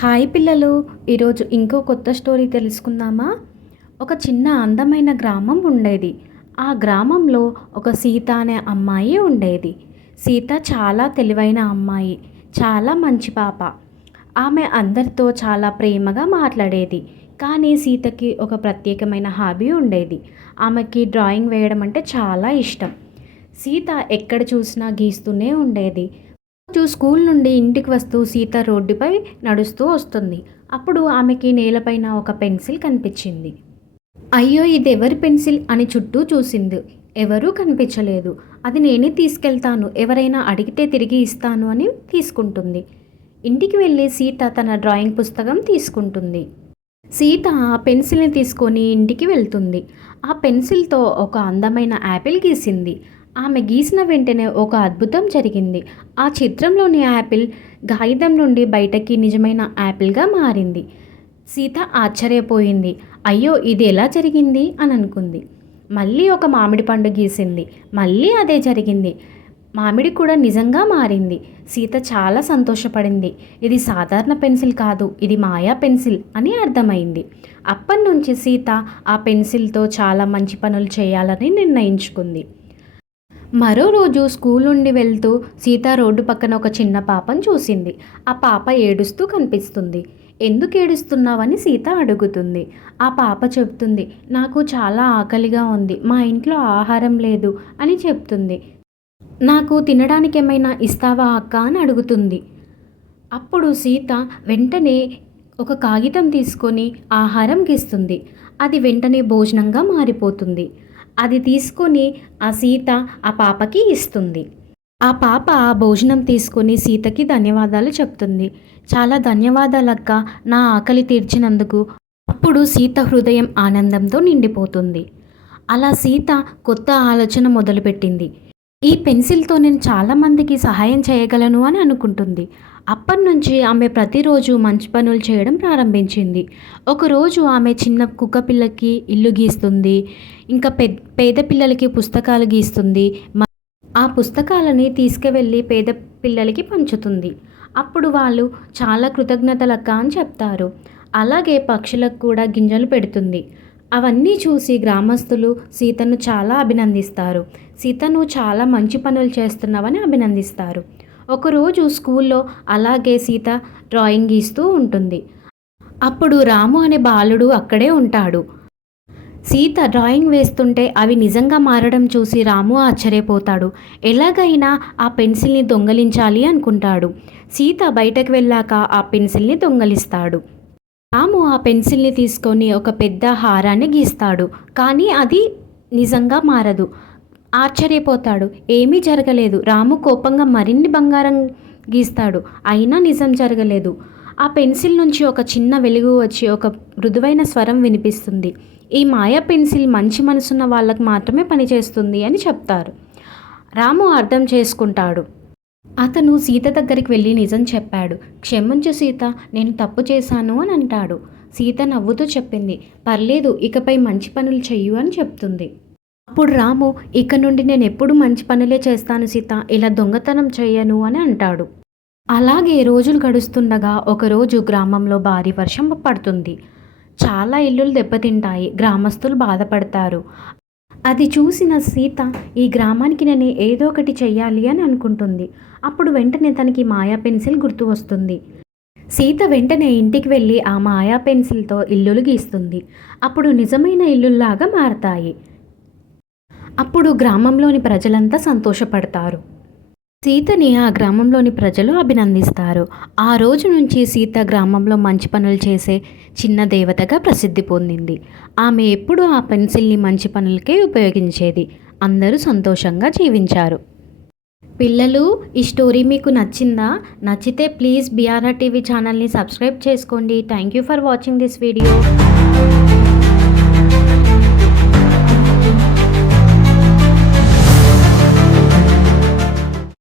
Hi పిల్లలు, ఈరోజు ఇంకో కొత్త స్టోరీ తెలుసుకుందామా? ఒక చిన్న అందమైన గ్రామం ఉండేది. ఆ గ్రామంలో ఒక సీత అనే అమ్మాయి ఉండేది. సీత చాలా తెలివైన అమ్మాయి, చాలా మంచి పాప. ఆమె అందరితో చాలా ప్రేమగా మాట్లాడేది. కానీ సీతకి ఒక ప్రత్యేకమైన హాబీ ఉండేది. ఆమెకి డ్రాయింగ్ వేయడం అంటే చాలా ఇష్టం. సీత ఎక్కడ చూసినా గీస్తూనే ఉండేది. రోజు స్కూల్ నుండి ఇంటికి వస్తూ సీత రోడ్డుపై నడుస్తూ వస్తుంది. అప్పుడు ఆమెకి నేలపైన ఒక పెన్సిల్ కనిపించింది. అయ్యో, ఇది ఎవరి పెన్సిల్ అని చుట్టూ చూసింది. ఎవరూ కనిపించలేదు. అది నేనే తీసుకెళ్తాను, ఎవరైనా అడిగితే తిరిగి ఇస్తాను అని తీసుకుంటుంది. ఇంటికి వెళ్ళి సీత తన డ్రాయింగ్ పుస్తకం తీసుకుంటుంది. సీత ఆ పెన్సిల్ని తీసుకొని ఇంటికి వెళ్తుంది. ఆ పెన్సిల్తో ఒక అందమైన యాపిల్ గీసింది. ఆమె గీసిన వెంటనే ఒక అద్భుతం జరిగింది. ఆ చిత్రంలోని యాపిల్ కాగితం నుండి బయటకి నిజమైన యాపిల్గా మారింది. సీత ఆశ్చర్యపోయింది. అయ్యో, ఇది ఎలా జరిగింది అని అనుకుంది. మళ్ళీ ఒక మామిడి పండు గీసింది. మళ్ళీ అదే జరిగింది. మామిడి కూడా నిజంగా మారింది. సీత చాలా సంతోషపడింది. ఇది సాధారణ పెన్సిల్ కాదు, ఇది మాయా పెన్సిల్ అని అర్థమైంది. అప్పటి నుంచి సీత ఆ పెన్సిల్తో చాలా మంచి పనులు చేయాలని నిర్ణయించుకుంది. మరో రోజు స్కూల్ నుండి వెళ్తూ సీత రోడ్డు పక్కన ఒక చిన్న పాపను చూసింది. ఆ పాప ఏడుస్తూ కనిపిస్తుంది. ఎందుకు ఏడుస్తున్నావని సీత అడుగుతుంది. ఆ పాప చెప్తుంది, నాకు చాలా ఆకలిగా ఉంది, మా ఇంట్లో ఆహారం లేదు అని చెప్తుంది. నాకు తినడానికి ఏమైనా ఇస్తావా అక్క అని అడుగుతుంది. అప్పుడు సీత వెంటనే ఒక కాగితం తీసుకొని ఆహారం గీస్తుంది. అది వెంటనే భోజనంగా మారిపోతుంది. అది తీసుకొని ఆ సీత ఆ పాపకి ఇస్తుంది. ఆ పాప ఆ భోజనం తీసుకొని సీతకి ధన్యవాదాలు చెప్తుంది. చాలా ధన్యవాదాలక్క, నా ఆకలి తీర్చినందుకు. అప్పుడు సీత హృదయం ఆనందంతో నిండిపోతుంది. అలా సీత కొత్త ఆలోచన మొదలుపెట్టింది. ఈ పెన్సిల్తో నేను చాలామందికి సహాయం చేయగలను అని అనుకుంటుంది. అప్పటి నుంచి ఆమె ప్రతిరోజు మంచి పనులు చేయడం ప్రారంభించింది. ఒకరోజు ఆమె చిన్న కుక్క పిల్లకి ఇల్లు గీస్తుంది. ఇంకా పేద పిల్లలకి పుస్తకాలు గీస్తుంది. ఆ పుస్తకాలని తీసుకువెళ్ళి పేద పిల్లలకి పంచుతుంది. అప్పుడు వాళ్ళు చాలా కృతజ్ఞతలక్క అని చెప్తారు. అలాగే పక్షులకు కూడా గింజలు పెడుతుంది. అవన్నీ చూసి గ్రామస్తులు సీతను చాలా అభినందిస్తారు. సీతను చాలా మంచి పనులు చేస్తున్నావని అభినందిస్తారు. ఒకరోజు స్కూల్లో అలాగే సీత డ్రాయింగ్ గీస్తూ ఉంటుంది. అప్పుడు రాము అనే బాలుడు అక్కడే ఉంటాడు. సీత డ్రాయింగ్ వేస్తుంటే అవి నిజంగా మారడం చూసి రాము ఆశ్చర్యపోతాడు. ఎలాగైనా ఆ పెన్సిల్ని దొంగలించాలి అనుకుంటాడు. సీత బయటకు వెళ్ళాక ఆ పెన్సిల్ని దొంగలిస్తాడు. రాము ఆ పెన్సిల్ని తీసుకొని ఒక పెద్ద హారాన్ని గీస్తాడు. కానీ అది నిజంగా మారదు. ఆశ్చర్యపోతాడు. ఏమీ జరగలేదు. రాము కోపంగా మరిన్ని బంగారం గీస్తాడు. అయినా నిజం జరగలేదు. ఆ పెన్సిల్ నుంచి ఒక చిన్న వెలుగు వచ్చి ఒక మృదువైన స్వరం వినిపిస్తుంది. ఈ మాయా పెన్సిల్ మంచి మనసున్న వాళ్ళకు మాత్రమే పనిచేస్తుంది అని చెప్తారు. రాము అర్థం చేసుకుంటాడు. అతను సీత దగ్గరికి వెళ్ళి నిజం చెప్పాడు. క్షమించు సీత, నేను తప్పు చేశాను అని అంటాడు. సీత నవ్వుతూ చెప్పింది, పర్లేదు, ఇకపై మంచి పనులు చెయ్యు అని చెప్తుంది. అప్పుడు రాము, ఇక నుండి నేను ఎప్పుడు మంచి పనులే చేస్తాను సీత, ఇలా దొంగతనం చెయ్యను అని అంటాడు. అలాగే రోజులు గడుస్తుండగా ఒకరోజు గ్రామంలో భారీ వర్షం పడుతుంది. చాలా ఇల్లులు దెబ్బతింటాయి. గ్రామస్తులు బాధపడతారు. అది చూసిన సీత ఈ గ్రామానికి నేను ఏదో ఒకటి చెయ్యాలి అని అనుకుంటుంది. అప్పుడు వెంటనే తనకి మాయా పెన్సిల్ గుర్తు వస్తుంది. సీత వెంటనే ఇంటికి వెళ్ళి ఆ మాయా పెన్సిల్తో ఇల్లులు గీస్తుంది. అప్పుడు నిజమైన ఇల్లుల్లాగా మారతాయి. అప్పుడు గ్రామంలోని ప్రజలంతా సంతోషపడతారు. సీతని ఆ గ్రామంలోని ప్రజలు అభినందిస్తారు. ఆ రోజు నుంచి సీత గ్రామంలో మంచి పనులు చేసే చిన్న దేవతగా ప్రసిద్ధి పొందింది. ఆమె ఎప్పుడూ ఆ పెన్సిల్ని మంచి పనులకే ఉపయోగించేది. అందరూ సంతోషంగా జీవించారు. పిల్లలు, ఈ స్టోరీ మీకు నచ్చిందా? నచ్చితే ప్లీజ్ BRR TV ఛానల్ని సబ్స్క్రైబ్ చేసుకోండి. Thank you for watching this video.